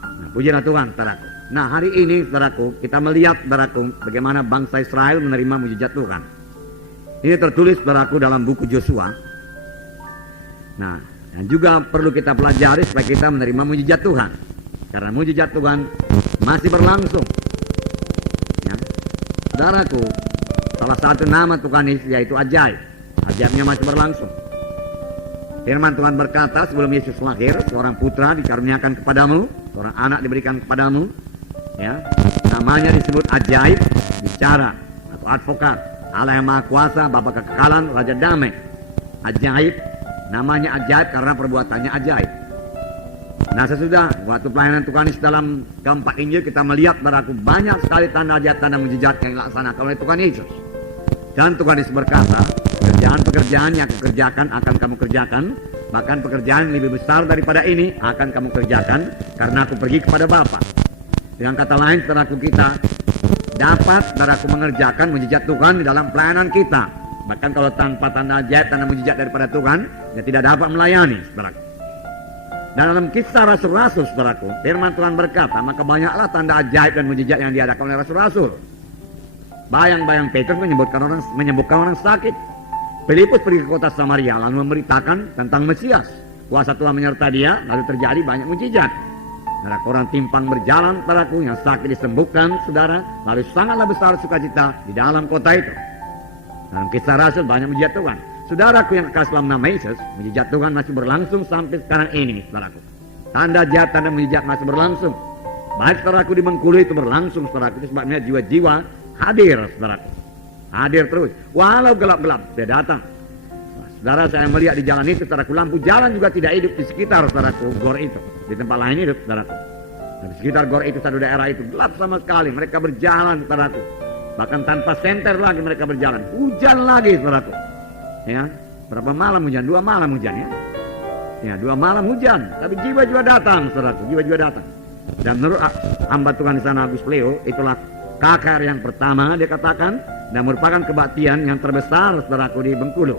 Nah, pujilah Tuhan, saudaraku. Nah, hari ini, saudaraku, kita melihat, saudaraku, bagaimana bangsa Israel menerima mujizat Tuhan. Ini tertulis, saudaraku, dalam buku Yosua. Nah, dan juga perlu kita pelajari supaya kita menerima mujizat Tuhan. Karena mujizat Tuhan masih berlangsung. Ya. Saudaraku, salah satu nama Tuhan Yesus yaitu ajaib. Ajaibnya masih berlangsung. Firman Tuhan berkata, sebelum Yesus lahir, seorang putra dikaruniakan kepadamu, seorang anak diberikan kepadamu. Ya, namanya disebut ajaib, bicara atau advokat, Allah yang Maha Kuasa, Bapa kekekalan, Raja damai. Ajaib, namanya ajaib karena perbuatannya ajaib. Nah, sesudah waktu pelayanan Tuhan Yesus dalam keempat Injil, kita melihat saudaraku banyak sekali tanda ajaib, tanda mujizat yang dilaksanakan oleh Tuhan Yesus. Dan Tuhan Yesus berkata, pekerjaan-pekerjaan yang aku kerjakan akan kamu kerjakan, bahkan pekerjaan yang lebih besar daripada ini akan kamu kerjakan, karena aku pergi kepada Bapa. Dengan kata lain, saudaraku, kita dapat, saudaraku, mengerjakan mujizat Tuhan di dalam pelayanan kita. Bahkan kalau tanpa tanda ajaib, tanda mujizat daripada Tuhan, ya tidak dapat melayani, saudaraku. Dan dalam kisah rasul-rasul, saudaraku, firman Tuhan berkata, maka banyaklah tanda ajaib dan mujizat yang diadakan oleh rasul-rasul. Bayang-bayang Petrus menyembuhkan orang sakit. Filipus pergi ke kota Samaria lalu memberitakan tentang Mesias. Kuasa Tuhan menyertai dia, lalu terjadi banyak mujizat. Nah, orang timpang berjalan, saudaraku, yang sakit disembuhkan, saudara, lalu sangatlah besar sukacita di dalam kota itu. Dalam kisah rasul banyak mujizat Tuhan. Saudaraku yang kekasih dalam nama Yesus, mujizat Tuhan masih berlangsung sampai sekarang ini, saudaraku. Tanda ajaib, tanda mujizat masih berlangsung. Baik, saudaraku, di Bengkulu itu berlangsung, saudaraku. Itu sebabnya jiwa-jiwa hadir, saudaraku. Hadir terus, walau gelap-gelap, dia datang. Saudara, saya melihat di jalan itu, saudaraku, lampu jalan juga tidak hidup di sekitar, saudaraku, gor itu. Di tempat lain hidup, saudaraku. Dan di sekitar gor itu, satu daerah itu, gelap sama sekali. Mereka berjalan, saudaraku. Bahkan tanpa senter lagi mereka berjalan. Hujan lagi, saudaraku. Ya, berapa malam hujan? 2 malam hujan, ya. Ya, 2 malam hujan. Tapi jiwa-jiwa datang, saudaraku, jiwa-jiwa datang. Dan menurut hamba Tuhan di sana, Agus Leo, itulah KKR yang pertama, dia katakan, dan merupakan kebaktian yang terbesar, saudaraku, di Bengkulu.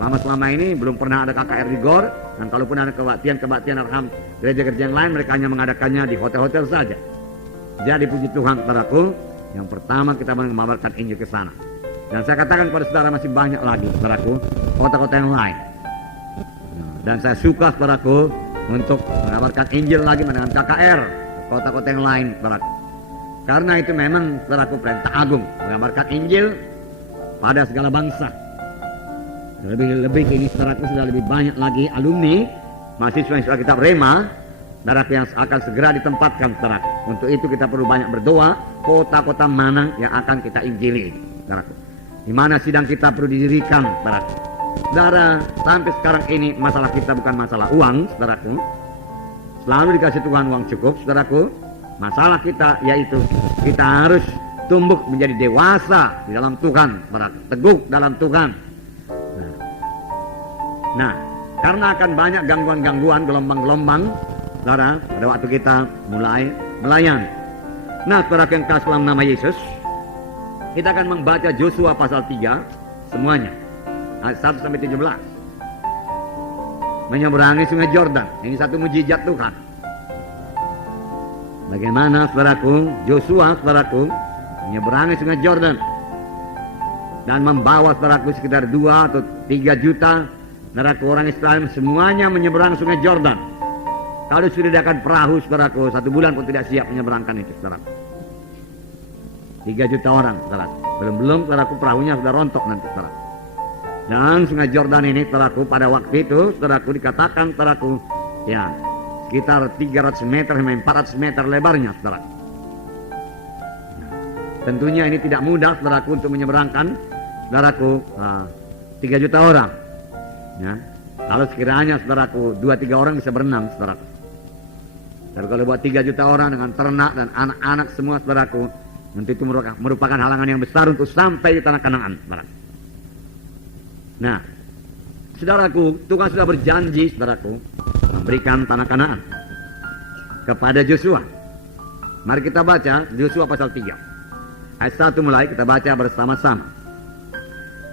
Selama ini belum pernah ada KKR di GOR, dan kalaupun ada kebaktian arham gereja-gereja yang lain, mereka hanya mengadakannya di hotel-hotel saja. Jadi puji Tuhan, saudaraku, yang pertama kita mengabarkan Injil ke sana. Dan saya katakan kepada saudara, masih banyak lagi, saudaraku, kota-kota yang lain. Dan saya suka, saudaraku, untuk mengabarkan Injil lagi dengan KKR, kota-kota yang lain, saudaraku. Karena itu memang, saudaraku, perintah agung, mengabarkan Injil pada segala bangsa. Lebih ini, saudaraku, sudah lebih banyak lagi alumni mahasiswa kitab Rema, saudaraku, yang akan segera ditempatkan, saudaraku. Untuk itu kita perlu banyak berdoa, kota-kota mana yang akan kita injili, saudaraku. Di mana sidang kita perlu didirikan, saudaraku. Saudara, sampai sekarang ini masalah kita bukan masalah uang, saudaraku. Selalu dikasih Tuhan uang cukup, saudaraku. Masalah kita yaitu kita harus tumbuh menjadi dewasa di dalam Tuhan, saudaraku. Teguh dalam Tuhan. Nah, karena akan banyak gangguan-gangguan, gelombang-gelombang, saudara, pada waktu kita mulai melayani. Nah, saudara yang kasih dalam nama Yesus, kita akan membaca Yosua pasal 3 semuanya, ayat 1 sampai 17. Menyeberangi sungai Yordan, ini satu mujizat Tuhan. Bagaimana, saudaraku, Yosua, saudaraku, menyeberangi sungai Yordan dan membawa, saudaraku, sekitar 2 atau 3 juta saudaraku orang Israel semuanya menyeberang sungai Yordan. Kalau sudah diadakan perahu, saudaraku, 1 bulan pun tidak siap menyeberangkan itu, saudaraku. 3 juta orang, saudaraku. Belum, saudaraku, perahunya sudah rontok nanti, saudaraku. Dan sungai Yordan ini, saudaraku, pada waktu itu, saudaraku, dikatakan, saudaraku, ya, sekitar 300 meter sampai 400 meter lebarnya, saudaraku. Nah, tentunya ini tidak mudah, saudaraku, untuk menyeberangkan, saudaraku, 3 juta orang. Ya, kalau sekiranya, saudaraku, 2-3 orang bisa berenang, saudaraku. Dan kalau buat 3 juta orang dengan ternak dan anak-anak semua, saudaraku, nanti itu merupakan halangan yang besar untuk sampai di tanah Kanaan, saudaraku. Nah, saudaraku, Tuhan sudah berjanji, saudaraku, memberikan tanah Kanaan kepada Yosua. Mari kita baca Yosua pasal 3 ayat 1 mulai, kita baca bersama-sama.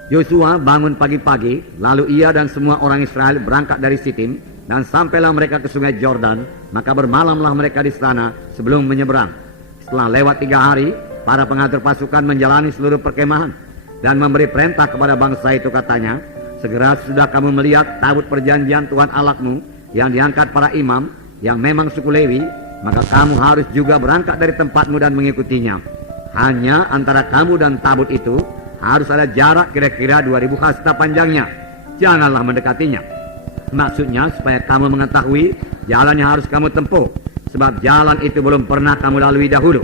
Yosua bangun pagi-pagi, lalu ia dan semua orang Israel berangkat dari Sitim Dan sampailah mereka ke sungai Jordan, maka bermalamlah mereka di sana sebelum menyeberang. Setelah lewat 3 hari, para pengatur pasukan menjalani seluruh perkemahan dan memberi perintah kepada bangsa itu, katanya, segera sudah kamu melihat tabut perjanjian Tuhan Allahmu yang diangkat para imam yang memang suku Lewi, maka kamu harus juga berangkat dari tempatmu dan mengikutinya. Hanya antara kamu dan tabut itu harus ada jarak kira-kira 2000 hasta panjangnya. Janganlah mendekatinya. Maksudnya supaya kamu mengetahui jalan yang harus kamu tempuh, sebab jalan itu belum pernah kamu lalui dahulu.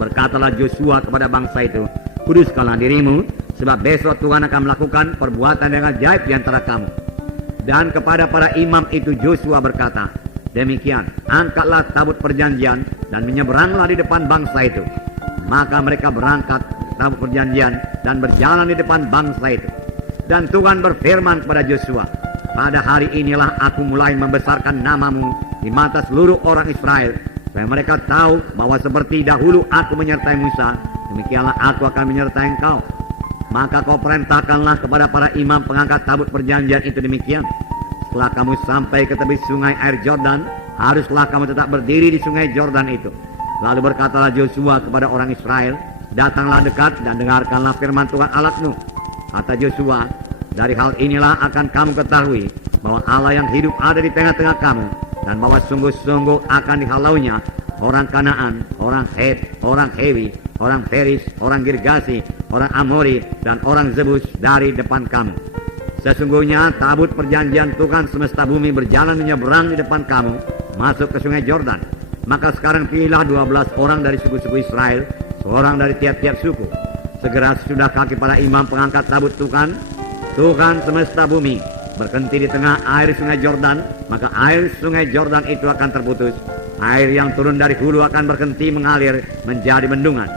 Berkatalah Joshua kepada bangsa itu, kuduskanlah dirimu, sebab besok Tuhan akan melakukan perbuatan yang ajaib di antara kamu. Dan kepada para imam itu Joshua berkata, demikian, angkatlah tabut perjanjian dan menyeberanglah di depan bangsa itu. Maka mereka berangkat tabut perjanjian dan berjalan di depan bangsa itu. Dan Tuhan berfirman kepada Joshua, pada hari inilah aku mulai membesarkan namamu di mata seluruh orang Israel, supaya mereka tahu bahwa seperti dahulu aku menyertai Musa, demikianlah aku akan menyertai engkau. Maka kau perintahkanlah kepada para imam pengangkat tabut perjanjian itu demikian. Setelah kamu sampai ke tepi sungai air Jordan, haruslah kamu tetap berdiri di sungai Jordan itu. Lalu berkatalah Joshua kepada orang Israel, datanglah dekat dan dengarkanlah firman Tuhan Allahmu. Kata Joshua, dari hal inilah akan kamu ketahui bahwa Allah yang hidup ada di tengah-tengah kamu, dan bahwa sungguh-sungguh akan dihalaunya orang Kanaan, orang Het, orang Hewi, orang Feris, orang Girgasi, orang Amori, dan orang Zebus dari depan kamu. Sesungguhnya tabut perjanjian Tuhan semesta bumi berjalan menyeberang di depan kamu, masuk ke sungai Jordan. Maka sekarang pilihlah 12 orang dari suku-suku Israel, seorang dari tiap-tiap suku. Segera sesudah kaki para imam pengangkat tabut Tuhan semesta bumi berhenti di tengah air sungai Jordan, maka air sungai Jordan itu akan terputus. Air yang turun dari hulu akan berhenti mengalir menjadi bendungan.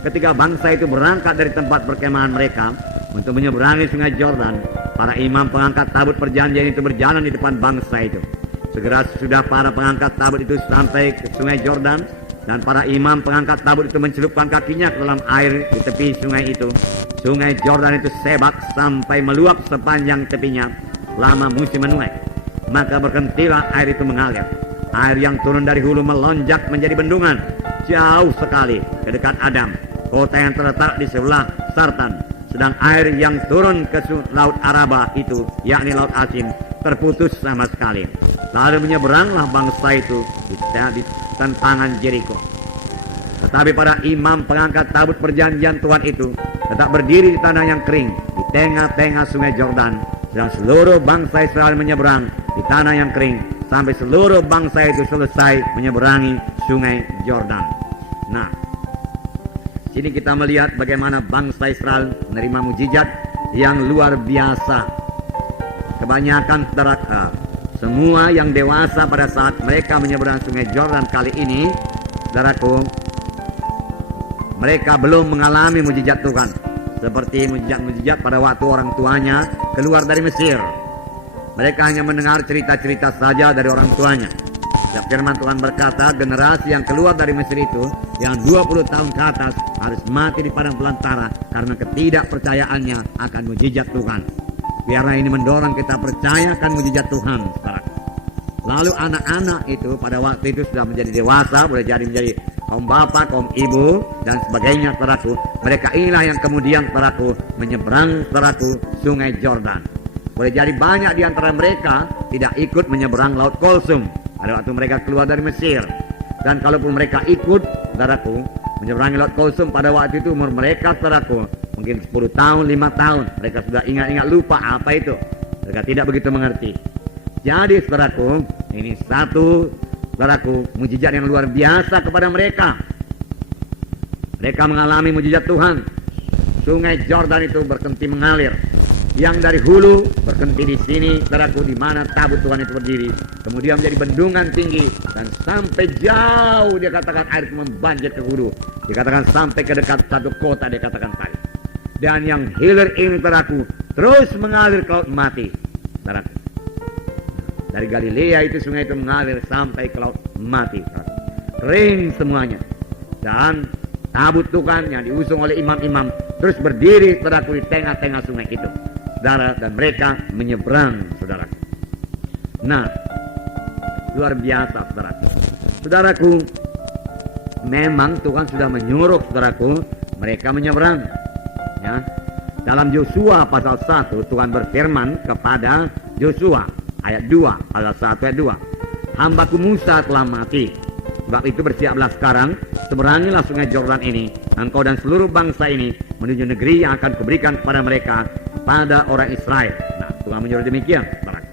Ketika bangsa itu berangkat dari tempat perkemahan mereka untuk menyeberangi sungai Jordan, para imam pengangkat tabut perjanjian itu berjalan di depan bangsa itu. Segera sudah para pengangkat tabut itu sampai ke sungai Jordan, dan para imam pengangkat tabut itu mencelupkan kakinya ke dalam air di tepi sungai itu. Sungai Jordan itu sebak sampai meluap sepanjang tepinya lama musim menuai. Maka berhentilah air itu mengalir. Air yang turun dari hulu melonjak menjadi bendungan jauh sekali ke dekat Adam, kota yang terletak di sebelah Sartan. Sedang air yang turun ke laut Araba itu, yakni laut asin, terputus sama sekali. Lalu menyeberanglah bangsa itu di tantangan Jericho. Tetapi para imam pengangkat tabut perjanjian Tuhan itu tetap berdiri di tanah yang kering di tengah-tengah sungai Jordan, sedang seluruh bangsa Israel menyeberang di tanah yang kering sampai seluruh bangsa itu selesai menyeberangi sungai Jordan. Nah, sini kita melihat bagaimana bangsa Israel menerima mujizat yang luar biasa. Kebanyakan semua yang dewasa pada saat mereka menyeberang sungai Jordan kali ini, saudaraku, mereka belum mengalami mujizat Tuhan seperti mujizat pada waktu orang tuanya keluar dari Mesir. Mereka hanya mendengar cerita-cerita saja dari orang tuanya. Dan firman Tuhan berkata, generasi yang keluar dari Mesir itu, yang 20 tahun ke atas, harus mati di padang belantara karena ketidakpercayaannya akan mujizat Tuhan. Biarlah ini mendorong kita percaya akan mujizat Tuhan. Lalu anak-anak itu pada waktu itu sudah menjadi dewasa, boleh jadi menjadi kaum bapak, kaum ibu, dan sebagainya, saudaraku. Mereka inilah yang kemudian, saudaraku, menyeberang, saudaraku, sungai Jordan. Boleh jadi banyak di antara mereka tidak ikut menyeberang laut Kulsum pada waktu mereka keluar dari Mesir. Dan kalaupun mereka ikut, saudaraku, menyeberangi laut Kulsum pada waktu itu, umur mereka, saudaraku, mungkin 10 tahun, 5 tahun. Mereka sudah ingat-ingat lupa apa itu. Mereka tidak begitu mengerti. Jadi, saudaraku, ini satu, saudaraku, mujizat yang luar biasa kepada mereka. Mereka mengalami mujizat Tuhan. Sungai Jordan itu berhenti mengalir. Yang dari hulu berhenti di sini, saudaraku, di mana tabut Tuhan itu berdiri. Kemudian menjadi bendungan tinggi dan sampai jauh, dia katakan air itu membanjir ke hulu. Dikatakan sampai ke dekat satu kota, dia katakan tadi. Dan yang hilir ini, saudaraku, terus mengalir ke laut mati, saudaraku. Dari Galilea itu sungai itu mengalir sampai ke laut mati, kering semuanya. Dan tabut Tuhan yang diusung oleh imam-imam terus berdiri, saudaraku, di tengah-tengah sungai itu, saudara, dan mereka menyeberang, saudara. Nah, luar biasa, saudaraku. Saudaraku, memang Tuhan sudah menyuruh saudaraku mereka menyeberang. Ya. Dalam Yosua pasal 1 Tuhan berfirman kepada Yosua ayat 2, pasal 1 ayat 2. Hambaku Musa telah mati. Sebab itu bersiaplah sekarang, seberangilah sungai Yordan ini, engkau dan seluruh bangsa ini menuju negeri yang akan kuberikan kepada mereka, pada orang Israel. Nah, Tuhan menyuruh demikian, saudaraku.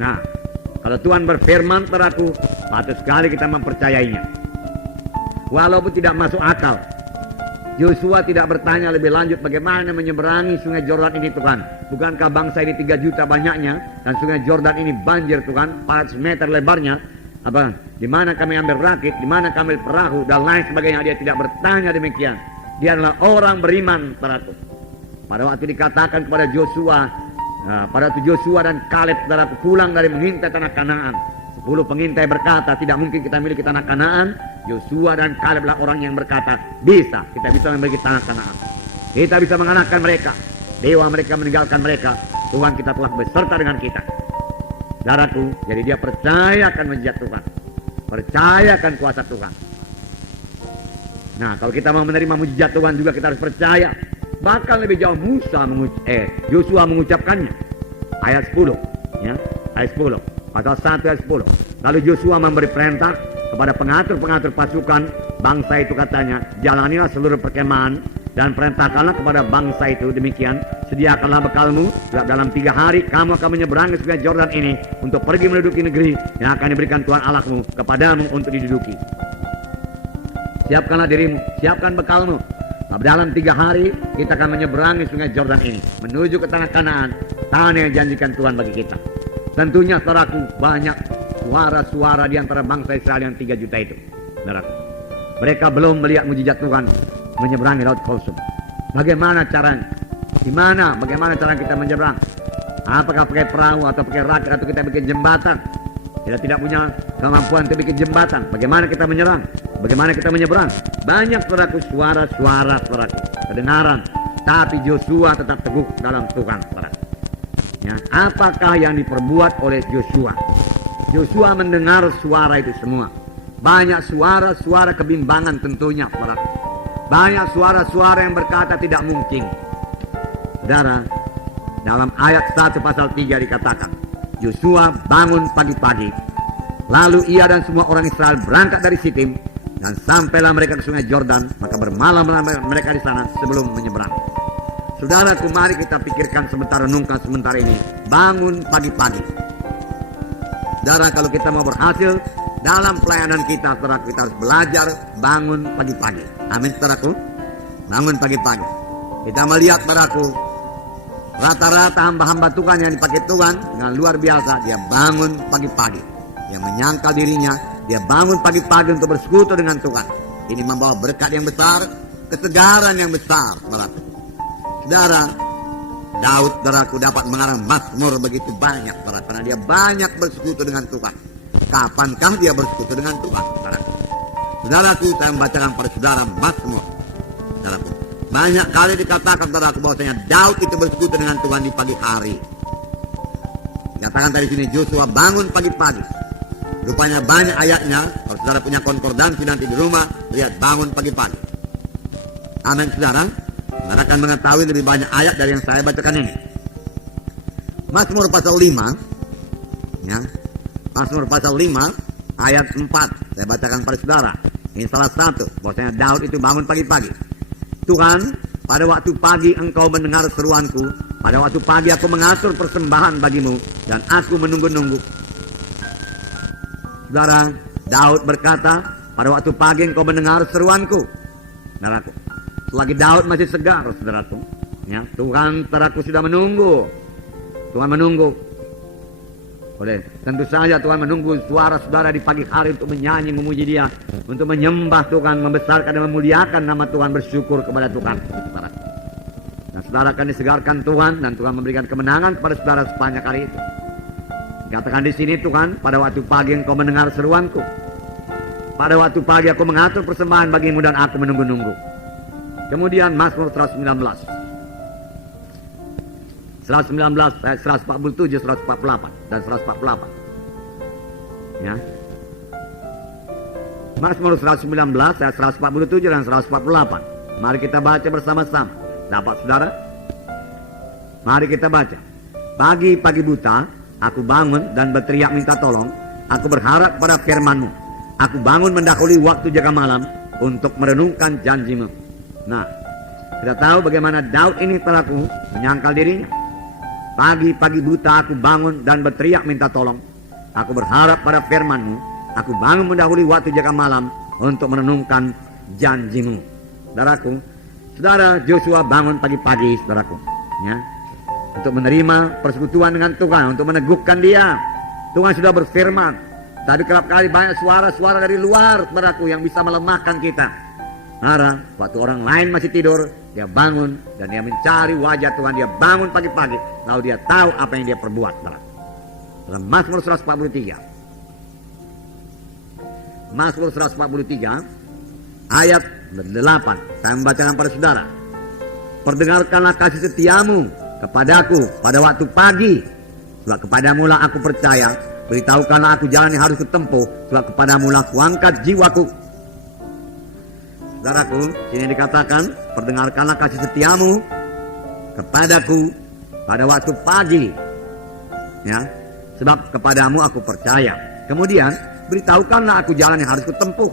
Nah, kalau Tuhan berfirman, saudaraku, patut sekali kita mempercayainya. Walaupun tidak masuk akal, Yosua tidak bertanya lebih lanjut bagaimana menyeberangi sungai Yordan ini, Tuhan. Bukankah bangsa ini 3 juta banyaknya dan sungai Yordan ini banjir, Tuhan, 400 meter lebarnya. Apa? Di mana kami ambil rakit, di mana kami ambil perahu dan lain sebagainya. Dia tidak bertanya demikian. Dia adalah orang beriman, saudaraku. Pada waktu dikatakan kepada Yosua, pada waktu Yosua dan Kaleb, saudaraku, pulang dari mengintai tanah Kanaan, 10 pengintai berkata, tidak mungkin kita miliki tanah Kanaan. Yosua dan Kaleb adalah orang yang berkata, bisa, kita bisa memiliki tanah Kanaan. Kita bisa mengalahkan mereka. Dewa mereka meninggalkan mereka. Tuhan kita telah beserta dengan kita. Saudaraku, jadi dia percaya akan mujizat Tuhan. Percaya akan kuasa Tuhan. Nah, kalau kita mau menerima mujizat Tuhan juga kita harus percaya. Bahkan lebih jauh Yosua mengucapkannya. Ayat 10, ya, ayat 10. Pasal 1 ayat 10. Lalu Yosua memberi perintah kepada pengatur-pengatur pasukan bangsa itu, katanya, jalanilah seluruh perkemahan dan perintahkanlah kepada bangsa itu demikian, sediakanlah bekalmu, dalam 3 hari kamu akan menyeberangi sungai Yordan ini untuk pergi menduduki negeri yang akan diberikan Tuhan Allahmu kepadamu untuk diduduki. Siapkanlah dirimu, siapkan bekalmu. Dalam 3 hari kita akan menyeberangi sungai Yordan ini menuju ke tanah Kanaan, tanah yang dijanjikan Tuhan bagi kita. Tentunya, saudaraku, banyak suara-suara di antara bangsa Israel yang 3 juta itu, saudaraku. Mereka belum melihat mujizat Tuhan menyeberangi Laut Kulsum. Bagaimana caranya? Bagaimana cara kita menyeberang? Apakah pakai perahu atau pakai rakit atau kita bikin jembatan? Kita tidak punya kemampuan untuk bikin jembatan. Bagaimana kita menyerang? Bagaimana kita menyeberang? Banyak, saudaraku, suara-suara, saudaraku, kedengaran. Tapi Yosua tetap teguh dalam Tuhan, saudaraku. Ya, apakah yang diperbuat oleh Yosua? Yosua mendengar suara itu semua. Banyak suara-suara kebimbangan tentunya, saudara. Banyak suara-suara yang berkata tidak mungkin. Saudara, dalam ayat 1 pasal 3 dikatakan, Yosua bangun pagi-pagi, lalu ia dan semua orang Israel berangkat dari Sitim, dan sampailah mereka ke sungai Yordan, maka bermalamlah mereka di sana sebelum menyeberang. Saudaraku, mari kita pikirkan sebentar, renungkan sebentar ini. Bangun pagi-pagi. Saudara, kalau kita mau berhasil dalam pelayanan kita, saudara, kita harus belajar bangun pagi-pagi. Amin, saudaraku. Bangun pagi-pagi. Kita melihat, saudaraku, rata-rata hamba-hamba Tuhan yang dipakai Tuhan dengan luar biasa. Dia bangun pagi-pagi. Dia menyangkal dirinya. Dia bangun pagi-pagi untuk bersekutu dengan Tuhan. Ini membawa berkat yang besar, kesegaran yang besar, saudaraku. Saudara, Daud, saudaraku, dapat mengarang mazmur begitu banyak, saudara, karena dia banyak bersekutu dengan Tuhan. Kapankah dia bersekutu dengan Tuhan, saudaraku? Saudaraku, saya membacakan pada saudara mazmur, saudaraku. Banyak kali dikatakan, saudaraku, bahwasanya Daud itu bersekutu dengan Tuhan di pagi hari. Dikatakan dari sini, Yosua bangun pagi-pagi. Rupanya banyak ayatnya. Kalau saudara punya konkordansi nanti di rumah, lihat bangun pagi-pagi. Amin, saudara. Saudara akan mengetahui lebih banyak ayat dari yang saya bacakan ini. Mazmur pasal 5, ya. Mazmur pasal 5 ayat 4. Saya bacakan pada saudara. Ini salah satu bahwasanya Daud itu bangun pagi-pagi. Tuhan, pada waktu pagi engkau mendengar seruanku. Pada waktu pagi aku mengatur persembahan bagimu dan aku menunggu-nunggu. Saudara, Daud berkata, pada waktu pagi engkau mendengar seruanku. Saudaraku, selagi Daud masih segar, saudaraku, ya, Tuhan, saudaraku, sudah menunggu. Tuhan menunggu. Tentu saja Tuhan menunggu suara saudara di pagi hari untuk menyanyi, memuji Dia, untuk menyembah Tuhan, membesarkan dan memuliakan nama Tuhan, bersyukur kepada Tuhan, saudara. Dan saudara akan disegarkan Tuhan, dan Tuhan memberikan kemenangan kepada saudara sepanjang hari itu. Dikatakan di sini, Tuhan, pada waktu pagi engkau mendengar seruanku. Pada waktu pagi aku mengatur persembahan bagimu dan aku menunggu-nunggu. Kemudian Mazmur 119. 119, ayat 147, 148 dan 148. Ya. Mazmur 119 ayat 147 dan 148. Mari kita baca bersama-sama. Dapat saudara? Mari kita baca. Pagi-pagi buta, aku bangun dan berteriak minta tolong. Aku berharap pada firman-Mu. Aku bangun mendahului waktu jaga malam untuk merenungkan janji-Mu. Nah, kita tahu bagaimana Daud ini pelaku menyangkal dirinya. Pagi-pagi buta aku bangun dan berteriak minta tolong. Aku berharap pada firman-Mu. Aku bangun mendahului waktu jaga malam untuk merenungkan janji-Mu. Saudaraku, saudara Joshua bangun pagi-pagi, saudaraku, ya, untuk menerima persekutuan dengan Tuhan, untuk meneguhkan dia. Tuhan sudah berfirman, tapi kerap kali banyak suara-suara dari luar, saudaraku, yang bisa melemahkan kita. Saudara, waktu orang lain masih tidur, dia bangun dan dia mencari wajah Tuhan. Dia bangun pagi-pagi, lalu dia tahu apa yang dia perbuat, saudara. Dalam Mazmur 143, Mazmur 143 ayat 8, saya membacakan pada saudara. Perdengarkanlah kasih setiamu kepadaku pada waktu pagi, sebab kepadamu lah aku percaya. Beritahukanlah aku jalan yang harus kutempuh, sebab kepadamu lah kuangkat jiwaku. Saudaraku, sini dikatakan, perdengarkanlah kasih setiamu kepadaku pada waktu pagi, ya, sebab kepadamu aku percaya. Kemudian beritahukanlah aku jalan yang harus kutempuh.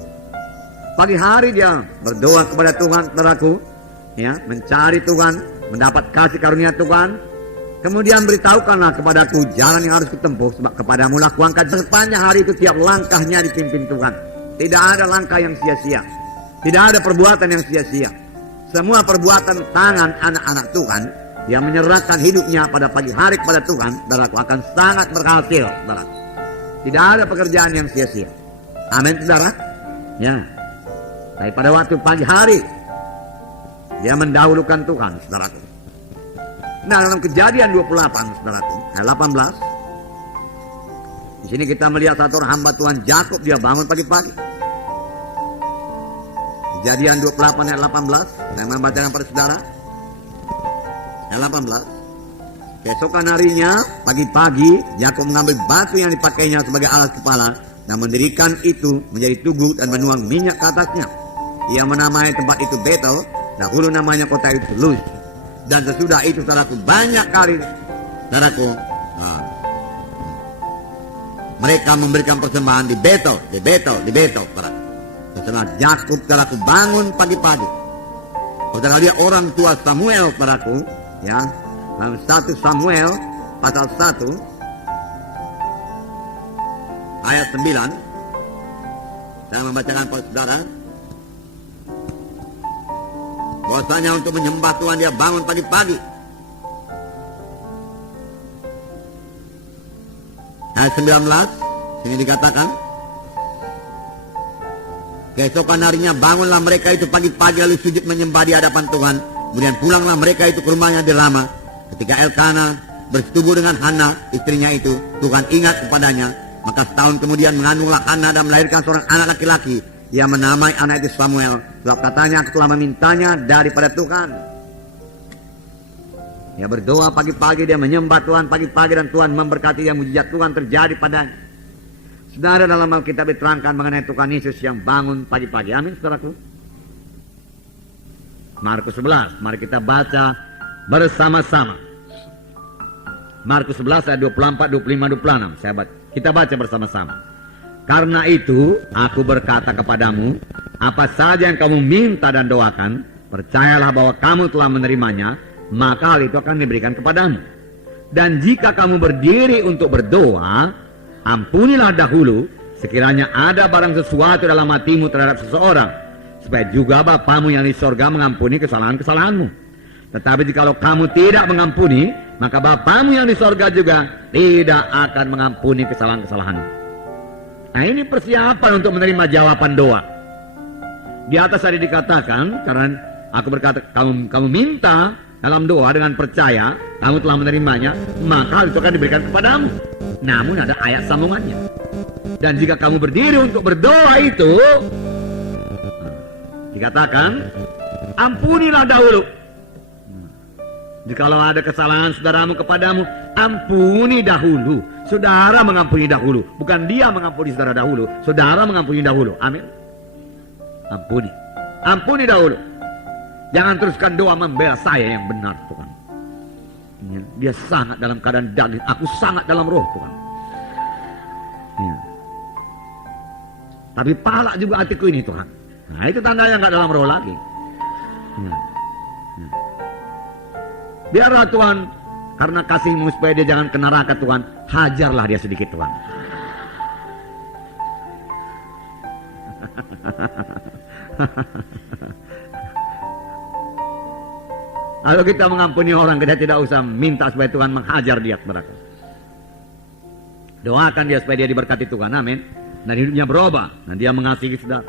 Pagi hari dia berdoa kepada Tuhan, saudaraku, ya, mencari Tuhan, mendapat kasih karunia Tuhan. Kemudian beritahukanlah kepadaku jalan yang harus kutempuh, sebab kepadamu lah kuangkat. Sepanjang hari itu tiap langkahnya dipimpin Tuhan. Tidak ada langkah yang sia-sia, tidak ada perbuatan yang sia-sia. Semua perbuatan tangan anak-anak Tuhan yang menyerahkan hidupnya pada pagi hari kepada Tuhan, saudaraku, akan sangat berhasil, saudaraku. Tidak ada pekerjaan yang sia-sia. Amin, saudara. Ya. Tapi pada waktu pagi hari dia mendahulukan Tuhan, saudaraku. Nah, dalam Kejadian 28, saudaraku, ayat 18. Di sini kita melihat satu orang hamba Tuhan Yakub, dia bangun pagi-pagi. Kejadian 28 ayat 18. Saya membacakan pada saudara. Ayat 18. Keesokan harinya, pagi-pagi, Yakub mengambil batu yang dipakainya sebagai alas kepala dan mendirikan itu menjadi tugu dan menuang minyak ke atasnya. Ia menamai tempat itu Betel, dahulu namanya kota itu Luz. Dan sesudah itu, saudaraku, banyak kali, saudaraku, mereka memberikan persembahan di Betel, saudaraku. Setelah Yakub, saudaraku, bangun pagi-pagi. Saudara, dia orang tua Samuel, saudaraku, ya. Dalam 1 Samuel pasal 1 ayat 9, saya membacakan kepada saudara bahwasanya untuk menyembah Tuhan dia bangun pagi-pagi. Ayat 19 sini dikatakan, keesokan harinya bangunlah mereka itu pagi-pagi lalu sujud menyembah di hadapan Tuhan. Kemudian pulanglah mereka itu ke rumahnya di Rama. Ketika Elkana bersetubuh dengan Hana, istrinya itu, Tuhan ingat kepadanya. Maka setahun kemudian mengandunglah Hana dan melahirkan seorang anak laki-laki. Ia menamai anak itu Samuel, sebab katanya aku telah memintanya daripada Tuhan. Dia berdoa pagi-pagi, dia menyembah Tuhan pagi-pagi, dan Tuhan memberkati dia. Mujizat Tuhan terjadi padanya. Saudara, dalam Alkitab diterangkan mengenai Tuhan Yesus yang bangun pagi-pagi. Amin, saudaraku. Markus 11, mari kita baca bersama-sama. Markus 11 ayat 24, 25, 26. Kita baca bersama-sama. Karena itu aku berkata kepadamu, apa saja yang kamu minta dan doakan, percayalah bahwa kamu telah menerimanya, maka hal itu akan diberikan kepadamu. Dan jika kamu berdiri untuk berdoa, ampunilah dahulu sekiranya ada barang sesuatu dalam hatimu terhadap seseorang, supaya juga Bapamu yang di sorga mengampuni kesalahan-kesalahanmu. Tetapi jikalau kamu tidak mengampuni, maka Bapamu yang di sorga juga tidak akan mengampuni kesalahan-kesalahanmu. Nah, ini persiapan untuk menerima jawaban doa. Di atas tadi dikatakan, karena aku berkata, kamu minta dalam doa dengan percaya, kamu telah menerimanya, maka itu akan diberikan kepadamu. Namun ada ayat sambungannya. Dan jika kamu berdiri untuk berdoa itu, dikatakan, ampunilah dahulu. Jikalau ada kesalahan saudaramu kepadamu, ampuni dahulu. Saudara mengampuni dahulu. Bukan dia mengampuni saudara dahulu. Saudara mengampuni dahulu. Amin. Ampuni. Ampuni dahulu. Jangan teruskan doa membela saya yang benar, Tuhan. Ya, dia sangat dalam keadaan daging. Aku sangat dalam roh, Tuhan. Ya. Tapi palak juga hatiku ini, Tuhan. Nah, itu tandanya nggak dalam roh lagi. Ya. Ya. Biarlah Tuhan, karena kasih-Mu supaya dia jangan ke neraka, Tuhan, hajarlah dia sedikit, Tuhan. Kalau kita mengampuni orang, kita tidak usah minta supaya Tuhan menghajar dia, saudara. Doakan dia supaya dia diberkati Tuhan, amin. Dan hidupnya berubah, dan dia mengasihi saudara.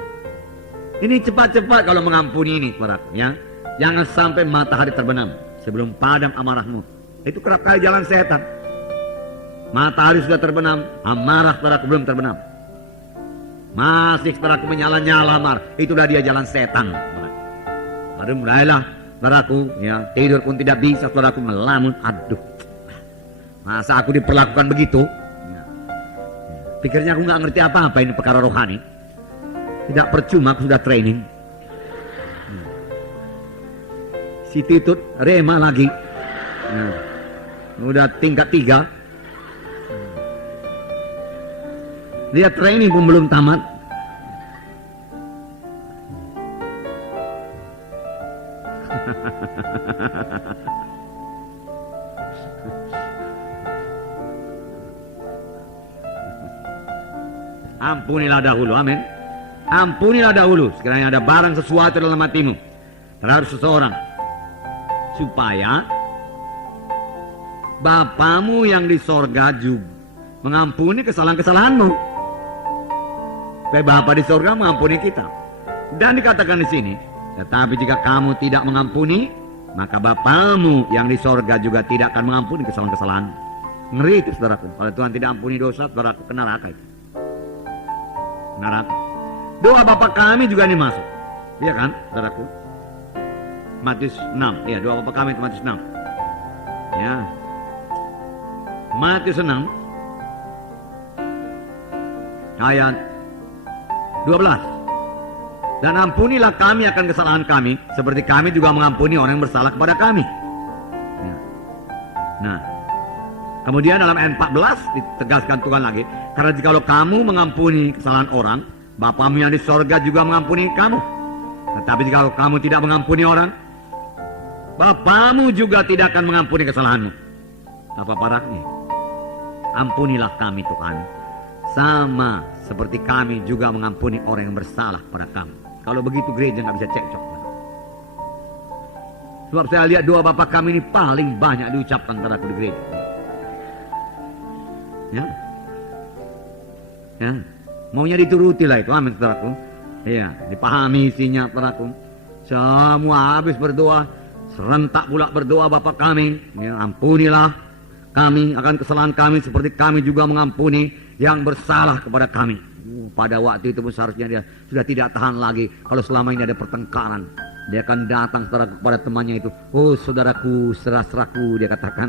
Ini cepat-cepat kalau mengampuni ini, saudara, ya. Jangan sampai matahari terbenam sebelum padam amarahmu. Itu kerap kali jalan setan. Matahari sudah terbenam, amarah saudaraku belum terbenam. Masih saudaraku menyala-nyala marah, itulah dia jalan setan. Baru mulailah saudaraku, ya, tidur pun tidak bisa, saudaraku melamun. Aduh, masa aku diperlakukan begitu? Ya. Pikirnya aku nggak ngerti apa-apa ini perkara rohani. Tidak percuma aku sudah training. Si Titut rema lagi. Ya. Udah tingkat 3. Dia training pun belum tamat. Ampunilah dahulu, amin. Ampunilah dahulu sekiranya ada barang sesuatu dalam hatimu terhadap seseorang, supaya Bapamu yang di sorga juga mengampuni kesalahan-kesalahanmu. Supaya Bapa di sorga mengampuni kita. Dan dikatakan di sini, tetapi jika kamu tidak mengampuni, maka Bapamu yang di sorga juga tidak akan mengampuni kesalahan-kesalahan. Ngeri itu, saudaraku. Kalau Tuhan tidak ampuni dosa, saudaraku ke neraka itu. Neraka. Doa Bapa kami juga ini masuk. Iya kan, saudaraku? Matius 6. Ya, doa Bapa kami itu Matius 6. Ya. Matius 6 ayat 12. Dan ampunilah kami akan kesalahan kami, seperti kami juga mengampuni orang yang bersalah kepada kami. Ya. Nah, kemudian dalam ayat 14 ditegaskan Tuhan lagi, karena jikalau kamu mengampuni kesalahan orang, Bapamu yang di sorga juga mengampuni kamu. Tetapi jikalau kamu tidak mengampuni orang, Bapamu juga tidak akan mengampuni kesalahanmu. Apa parahnya? Ampunilah kami Tuhan, sama seperti kami juga mengampuni orang yang bersalah pada kami. Kalau begitu gereja nggak bisa cekcok. Sebab saya lihat doa Bapa kami ini paling banyak diucapkan saudaraku di gereja. Ya, ya, maunya dituruti lah itu, amin saudaraku. Iya, dipahami isinya saudaraku. Semua habis berdoa, serentak pula berdoa Bapa kami, ya, ampunilah kami akan kesalahan kami seperti kami juga mengampuni yang bersalah kepada kami. Pada waktu itu pun seharusnya dia sudah tidak tahan lagi. Kalau selama ini ada pertengkaran, dia akan datang saudara kepada temannya itu. Oh saudaraku, serah-serahku, dia katakan.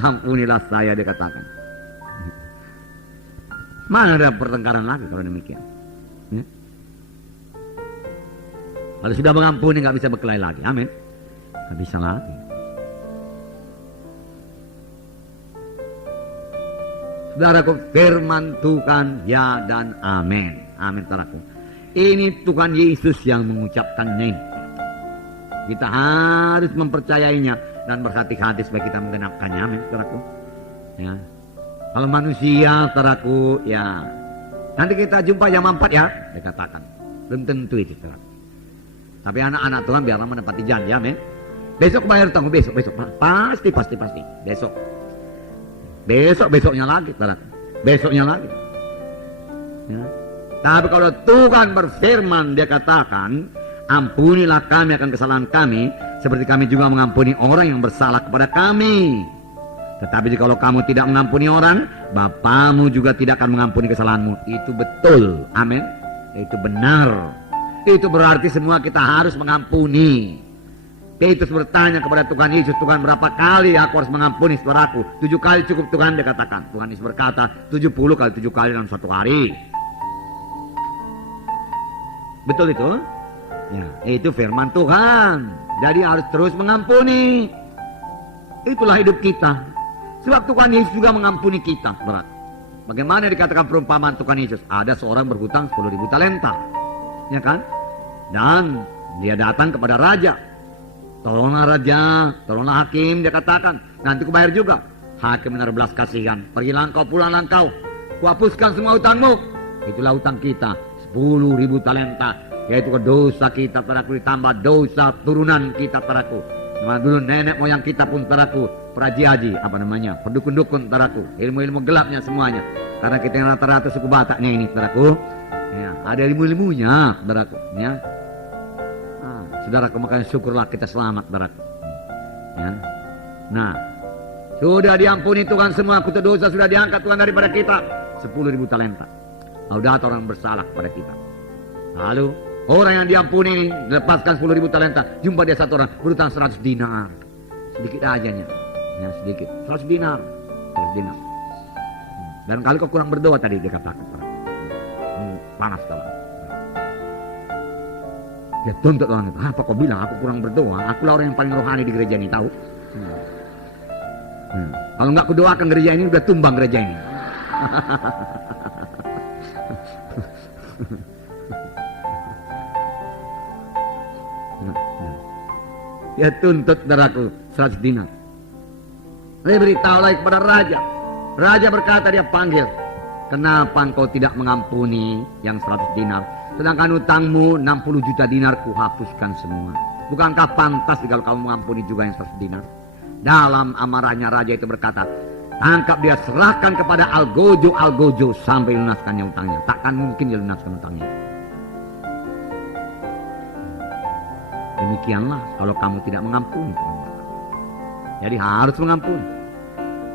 Ampunilah saya, dia katakan. Mana ada pertengkaran lagi kalau demikian? Ya? Kalau sudah mengampuni nggak bisa berkelahi lagi, amin. Nggak bisa lagi. Saudaraku, firman Tuhan ya dan amin. Amin saudaraku. Ini Tuhan Yesus yang mengucapkannya. Kita harus mempercayainya dan berhati-hati supaya kita menggenapkannya. Amin saudaraku. Ya. Kalau manusia saudaraku, ya nanti kita jumpa jam 4 ya, dikatakan. Belum tentu itu saudaraku. Tapi anak-anak Tuhan biarlah menepati janji, amin. Besok bayar utang, besok. Pasti. Besoknya lagi, saudara. Besoknya lagi. Ya. Tapi kalau Tuhan berfirman, dia katakan, ampunilah kami akan kesalahan kami, seperti kami juga mengampuni orang yang bersalah kepada kami. Tetapi jika kamu tidak mengampuni orang, Bapamu juga tidak akan mengampuni kesalahanmu. Itu betul, amin. Itu benar. Itu berarti semua kita harus mengampuni. Petrus bertanya kepada Tuhan Yesus, Tuhan, berapa kali aku harus mengampuni saudaraku? 7 kali cukup Tuhan, dia katakan. Tuhan Yesus berkata 70 kali 7 kali dalam 1 hari. Betul itu? Ya, itu firman Tuhan. Jadi harus terus mengampuni. Itulah hidup kita. Sebab Tuhan Yesus juga mengampuni kita, saudara. Bagaimana dikatakan perumpamaan Tuhan Yesus? Ada seorang berhutang 10.000 talenta, ya kan? Dan dia datang kepada raja. Tolonglah raja, tolonglah hakim, dia katakan. Nanti kubayar juga. Hakim benar belas kasihan. Pergilah engkau, pulanglah engkau. Kuhapuskan semua hutangmu. Itulah hutang kita, 10.000 talenta. Yaitu ke dosa kita, saudaraku, ditambah dosa turunan kita, saudaraku. Dulu nenek moyang kita pun, saudaraku, praji-aji, apa namanya, pendukun-dukun, saudaraku, ilmu-ilmu gelapnya semuanya. Karena kita yang rata-rata suku Bataknya ini, saudaraku, ya, ada ilmu-ilmunya, saudaraku, ya. Saudaraku, makanya syukurlah kita selamat, saudaraku, ya. Nah, sudah diampuni Tuhan semua, kutu dosa sudah diangkat Tuhan daripada kita, 10.000 talenta. Laudat orang bersalah kepada kita. Lalu orang yang diampuni ini dilepaskan 10.000 talenta. Jumpa dia satu orang berutang 100 dinar. Sedikit aja nya. Ya, sedikit. 100 dinar. 100 dinar. Dan kali kau kurang berdoa tadi dia katakan. Panas kawan. Dia tuntut orang itu. Apa kau bilang aku kurang berdoa? Akulah orang yang paling rohani di gereja ini, tahu? Kalau enggak kudoakan gereja ini udah tumbang gereja ini. Dia tuntut, saudaraku, 100 dinar. Dia beritahu lagi kepada raja. Raja berkata, dia panggil, kenapa engkau tidak mengampuni yang 100 dinar? Sedangkan utangmu 60 juta dinar kuhapuskan semua. Bukankah pantas kalau kamu mengampuni juga yang 100 dinar? Dalam amarahnya raja itu berkata, tangkap dia, serahkan kepada Algojo sampai lunaskannya utangnya. Takkan mungkin dia lunaskan utangnya. Demikianlah kalau kamu tidak mengampuni. Jadi harus mengampuni.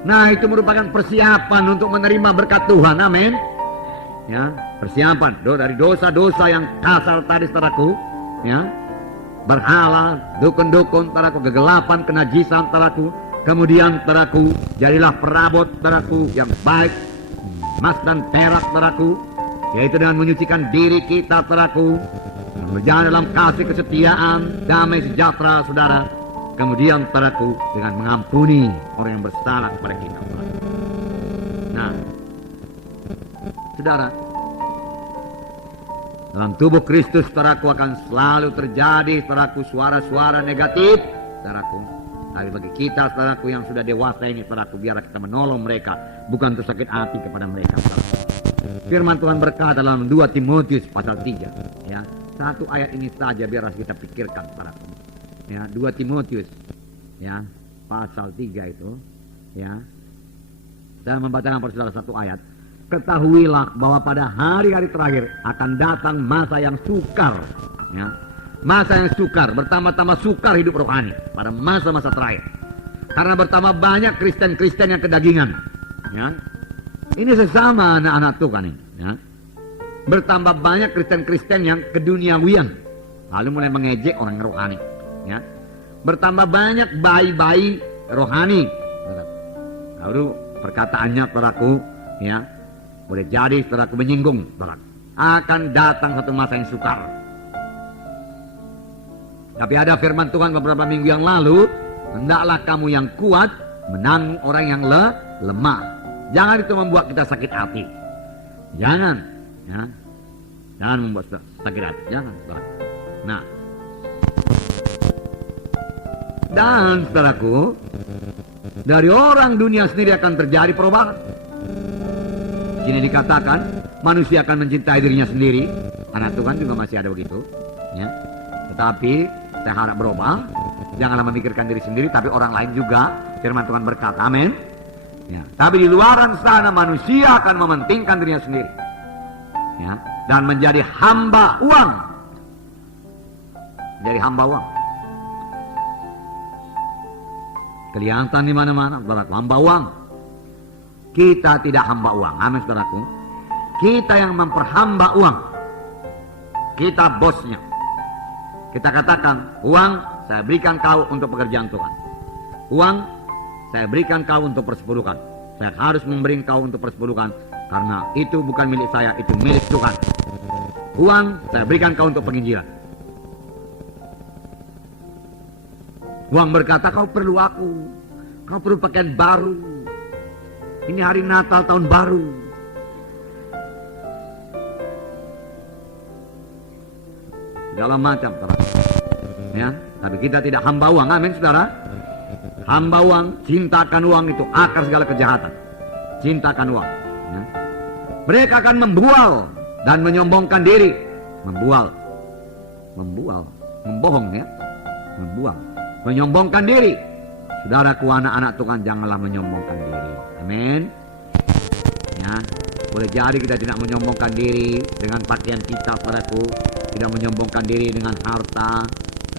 Nah, itu merupakan persiapan untuk menerima berkat Tuhan. Amin. Ya, persiapan dari dosa-dosa yang kasar tadi, saudaraku, ya. Berhala, dukun-dukun, saudaraku, kegelapan, kenajisan, saudaraku. Kemudian, saudaraku, jadilah perabot, saudaraku, yang baik, emas dan perak, saudaraku, yaitu dengan menyucikan diri kita, saudaraku, berjalan dalam kasih kesetiaan, damai sejahtera, saudara. Kemudian, saudaraku, dengan mengampuni orang yang bersalah kepada kita. Nah, saudara, dalam tubuh Kristus, saudaraku, akan selalu terjadi, saudaraku, suara-suara negatif, saudaraku. Tapi bagi kita, saudaraku, yang sudah dewasa ini, saudaraku, biarlah kita menolong mereka, bukan untuk sakit hati kepada mereka, saudaraku. Firman Tuhan berkata dalam 2 Timotius pasal 3, ya. Satu ayat ini saja biarlah kita pikirkan, saudaraku. Ya, 2 Timotius, ya, pasal 3 itu, ya. Saya membacakan pada saudara satu ayat. Ketahuilah bahwa pada hari-hari terakhir akan datang masa yang sukar, ya. Masa yang sukar, bertambah-tambah sukar hidup rohani pada masa-masa terakhir. Karena bertambah banyak Kristen-Kristen yang kedagingan, ya. Ini sesama anak-anak Tuhan ini, ya. Bertambah banyak Kristen-Kristen yang keduniawian, lalu mulai mengejek orang rohani, ya. Bertambah banyak bayi-bayi rohani, lalu perkataannya, saudaraku, ya, boleh jadi saudaraku menyinggung, saudaraku. Akan datang satu masa yang sukar. Tapi ada firman Tuhan beberapa minggu yang lalu, hendaklah kamu yang kuat menang orang yang lemah. Jangan itu membuat kita sakit hati. Jangan, ya. Jangan membuat sakit hati. Jangan, saudaraku. Nah, dan saudaraku, dari orang dunia sendiri akan terjadi perubahan. Sini dikatakan manusia akan mencintai dirinya sendiri. Anak Tuhan juga masih ada begitu, ya. Tetapi saya harap berubah. Janganlah memikirkan diri sendiri, tapi orang lain juga. Firman Tuhan berkata, amin. Ya. Tapi di luaran sana manusia akan mementingkan dirinya sendiri, ya, dan menjadi hamba uang. Jadi hamba uang. Kelihatan di mana-mana, saudaraku, hamba uang. Kita tidak hamba uang, amin, saudaraku. Kita yang memperhamba uang. Kita bosnya. Kita katakan uang saya berikan kau untuk pekerjaan Tuhan. Uang, saya berikan kau untuk persepuluhan. Saya harus memberi kau untuk persepuluhan, karena itu bukan milik saya, itu milik Tuhan. Uang, saya berikan kau untuk penginjilan. Uang berkata, kau perlu aku. Kau perlu pakaian baru. Ini hari Natal, tahun baru. Segala macam, saudara. Ya, tapi kita tidak hamba uang, amin saudara. Hamba uang, cintakan uang itu akar segala kejahatan. Cintakan uang. Ya. Mereka akan membual dan menyombongkan diri. Membual, membohong ya, membual, menyombongkan diri. Saudaraku, anak-anak Tuhan, janganlah menyombongkan diri. Amin. Ya, boleh jadi kita tidak menyombongkan diri dengan pakaian kita, saudaraku, tidak menyombongkan diri dengan harta,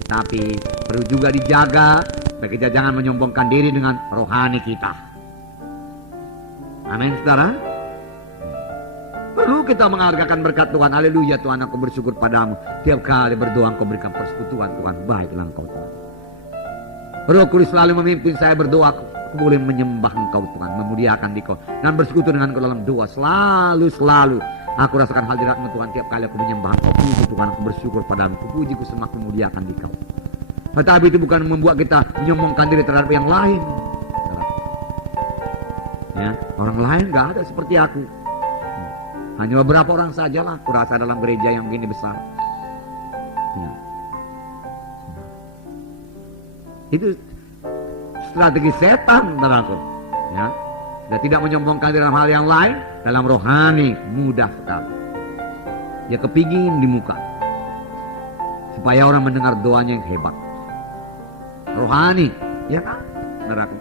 tetapi perlu juga dijaga supaya kita jangan menyombongkan diri dengan rohani kita. Amin, saudara. Perlu kita menghargakan berkat Tuhan. Haleluya, Tuhan, aku bersyukur padamu. Tiap kali berdoa engkau berikan persekutuan, Tuhan. Baiklah engkau, Tuhan. Roh Kudus selalu memimpin saya berdoa. Aku boleh menyembah engkau, Tuhan, memuliakan Engkau dan bersekutu dengan Engkau dalam doa. Selalu aku rasakan hadirat-Mu, Tuhan. Tiap kali aku menyembah Engkau, puji Tuhan, aku bersyukur padamu, aku puji, ku sembah, aku memuliakan Engkau. Tetapi itu bukan membuat kita menyombongkan diri terhadap yang lain. Ya, orang lain gak ada seperti aku. Hanya beberapa orang sajalah aku rasa dalam gereja yang begini besar. Ya. Itu strategi setan, saudaraku. Ya, dia tidak menyombongkan dalam hal yang lain, dalam rohani mudah sekali. Dia kepingin di muka, supaya orang mendengar doanya yang hebat. Rohani, ya kan, saudaraku.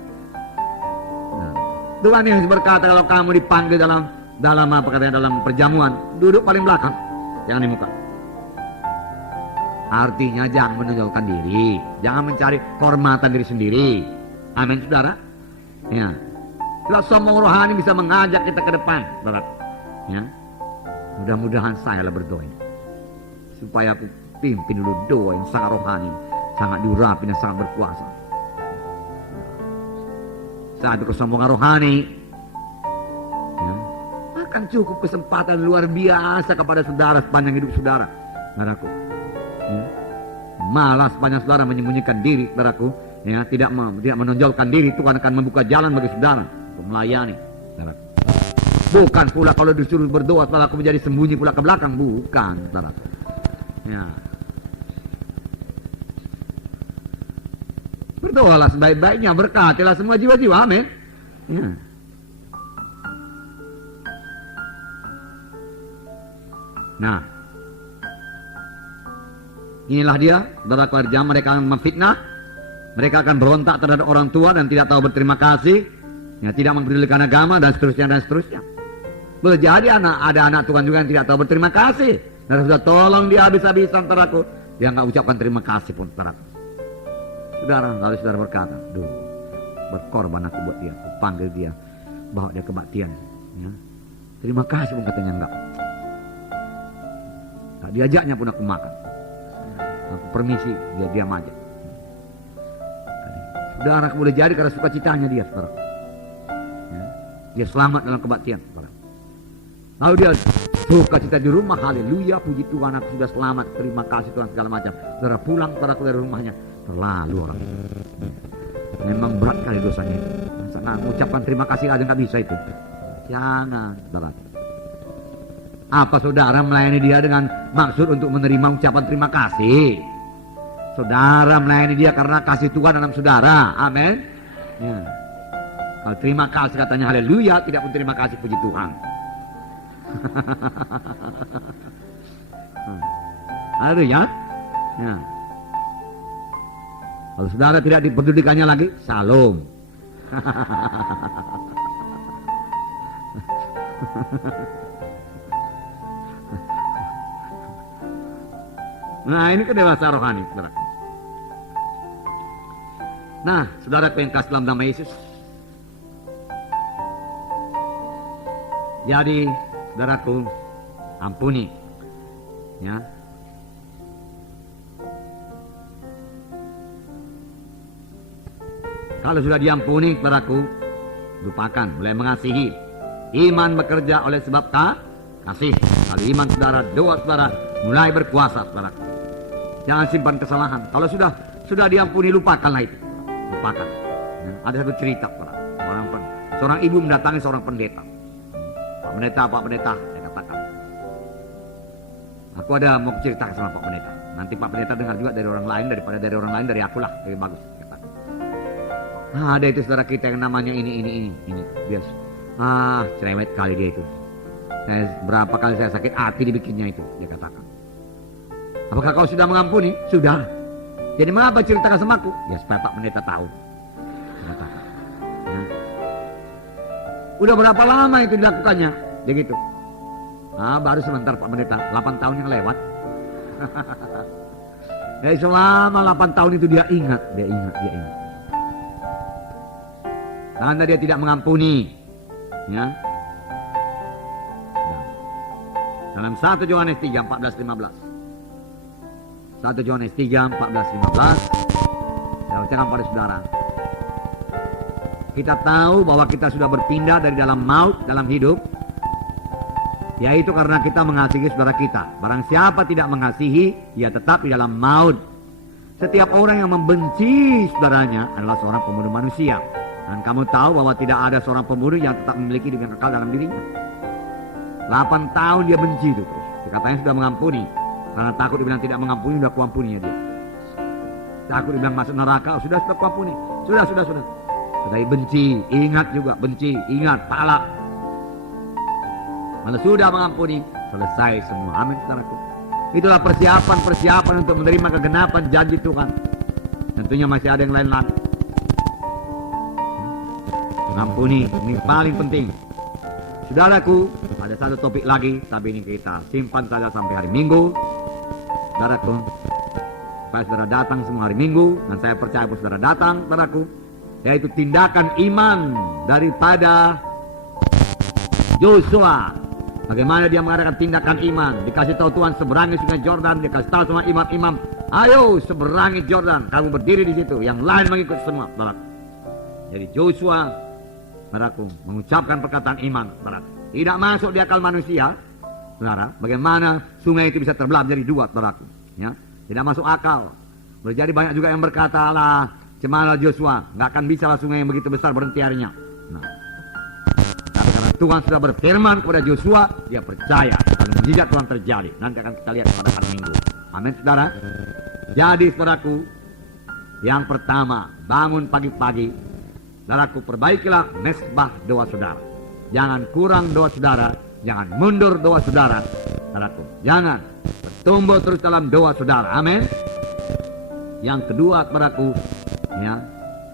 Nah, Tuhan Yesus berkata, kalau kamu dipanggil dalam apa katanya, dalam perjamuan, duduk paling belakang, jangan di muka. Artinya jangan menonjolkan diri, jangan mencari kehormatan diri sendiri. Amin, saudara. Ya, kalau sombong rohani bisa mengajak kita ke depan, saudara. Ya, mudah-mudahan saya lah berdoa supaya aku pimpin dulu doa yang sangat rohani, sangat diurapi dan sangat berkuasa. Saat kesombongan rohani, ya, akan cukup kesempatan luar biasa kepada saudara sepanjang hidup saudara, saudaraku. Ya. Malah sepanjang saudara menyembunyikan diri, saudaraku, ya, tidak menonjolkan diri, Tuhan akan membuka jalan bagi saudara untuk melayani, saudara. Bukan pula kalau disuruh berdoa saudaraku menjadi sembunyi pula ke belakang, bukan, saudara. Ya. Berdoalah sebaik-baiknya, berkatilah semua jiwa-jiwa, amin. Ya. Nah, inilah dia, saudara kerja, mereka akan memfitnah, mereka akan berontak terhadap orang tua dan tidak tahu berterima kasih, ya, tidak mempedulikan agama dan seterusnya dan seterusnya. Boleh jadi ada anak Tuhan juga yang tidak tahu berterima kasih, dan sudah tolong dia habis-habisan, saudaraku, dia nggak ucapkan terima kasih pun, saudaraku. Saudara, lalu saudara berkata, duh, berkorban aku buat dia, aku panggil dia, bawa dia kebaktian, ya. Terima kasih pun katanya enggak. Nah, diajaknya pun aku makan. Aku permisi, dia diam aja. Saudara, boleh jadi karena sukacitanya dia, saudara. Ya. Dia selamat dalam kebaktian, saudara. Lalu dia sukacita di rumah, haleluya, puji Tuhan, aku sudah selamat, terima kasih Tuhan, segala macam. Saudara pulang, saudaraku, dari rumahnya, terlalu orang. Memang berat kali dosanya itu. Sangat mengucapkan terima kasih aja nggak bisa itu. Jangan, saudara. Apa saudara melayani dia dengan maksud untuk menerima ucapan terima kasih? Saudara melayani dia karena kasih Tuhan dalam saudara, amin. Ya. Kalau terima kasih katanya haleluya, tidak pun terima kasih puji Tuhan. Haleluya. Ya. Kalau saudara tidak dipedulikannya lagi, salam. Nah, ini kedewasaan rohani, saudara. Nah, saudara yang kasih dalam nama Yesus. Jadi, saudaraku, ampuni, ya. Kalau sudah diampuni, saudaraku, lupakan, mulai mengasihi. Iman bekerja oleh sebab kasih. Kalau iman saudara, doa saudara mulai berkuasa, saudaraku. Jangan simpan kesalahan. Kalau sudah diampuni, lupakanlah itu. Lupakan. Ada satu cerita, saudara. Seorang ibu mendatangi seorang pendeta. Pak pendeta, saya katakan, aku ada mau cerita sama Pak pendeta. Nanti Pak pendeta dengar juga dari orang lain, daripada dari orang lain, dari akulah, lebih bagus. Ada itu saudara kita yang namanya ini. Biasa. Cerewet kali dia itu. Berapa kali saya sakit hati dibikinnya itu, dia katakan. Apakah kau sudah mengampuni? Sudah. Jadi mengapa ceritakan sama aku? Ya supaya Pak pendeta tahu. Dia katakan. Udah berapa lama itu dilakukannya? Dia gitu. Baru sebentar Pak pendeta, 8 tahun yang lewat. Jadi selama 8 tahun itu dia ingat. Karena dia tidak mengampuni. Ya. Dalam 1 Yohanes 3, 14-15. 1 Yohanes 3, 14-15. Saya bacakan pada saudara. Kita tahu bahwa kita sudah berpindah dari dalam maut dalam hidup, yaitu karena kita mengasihi saudara kita. Barang siapa tidak mengasihi, ia tetap di dalam maut. Setiap orang yang membenci saudaranya adalah seorang pembunuh manusia. Dan kamu tahu bahwa tidak ada seorang pembunuh yang tetap memiliki dengan kekal dalam dirinya. 8 tahun dia benci itu terus. Katanya sudah mengampuni. Karena takut dibilang tidak mengampuni, sudah kuampuninya dia. Takut dibilang masuk neraka, sudah kuampuni. Sudah. Tetapi benci, ingat juga, ingat, pala. Kalau sudah mengampuni, selesai semua. Amin, saudaraku. Itulah persiapan untuk menerima kegenapan janji Tuhan. Tentunya masih ada yang lain lagi. Mengampuni, ini paling penting. Saudaraku, ada satu topik lagi, tapi ini kita simpan saja sampai hari Minggu. Saudaraku, supaya saudara datang semua hari Minggu, dan saya percaya bahwa saudara datang, saudaraku, yaitu tindakan iman daripada Yosua. Bagaimana dia mengadakan tindakan iman. Dikasih tahu Tuhan seberangi sungai Jordan. Dikasih tahu sama imam-imam, ayo seberangi Jordan. Kamu berdiri di situ, yang lain mengikut semua, saudaraku. Jadi Yosua, saudaraku, mengucapkan perkataan iman, saudaraku. Tidak masuk di akal manusia, saudara. Bagaimana sungai itu bisa terbelah menjadi 2, saudaraku. Ya, tidak masuk akal. Berjadi banyak juga yang berkata, lah, cemana Joshua, nggak akan bisa lah sungai yang begitu besar berhenti harinya. Nah, tapi karena Tuhan sudah berfirman kepada Joshua, dia percaya kalau mujizat Tuhan terjadi. Nanti akan kita lihat pada hari Minggu. Amin, saudara. Jadi, saudaraku, yang pertama, bangun pagi-pagi, saudaraku, perbaikilah mesbah doa saudara. Jangan kurang doa saudara, jangan mundur doa saudara, saudaraku. Jangan bertumbuh terus dalam doa saudara. Amin. Yang kedua, saudaraku, ya,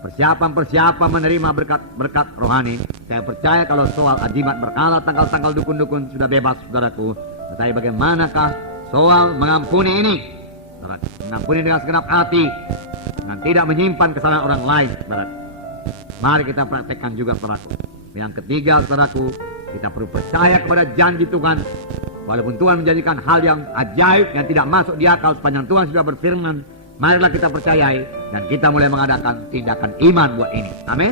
persiapan menerima berkat rohani. Saya percaya kalau soal ajimat berkala, tanggal-tanggal dukun-dukun sudah bebas, saudaraku. Tetapi bagaimanakah soal mengampuni ini? Saudaraku, mengampuni dengan segenap hati, dengan tidak menyimpan kesalahan orang lain, saudaraku. Mari kita praktekkan juga, saudaraku. Yang ketiga, saudaraku, kita perlu percaya kepada janji Tuhan. Walaupun Tuhan menjanjikan hal yang ajaib yang tidak masuk di akal, sepanjang Tuhan sudah berfirman, marilah kita percayai dan kita mulai mengadakan tindakan iman buat ini. Amin.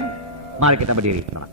Mari kita berdiri, saudara.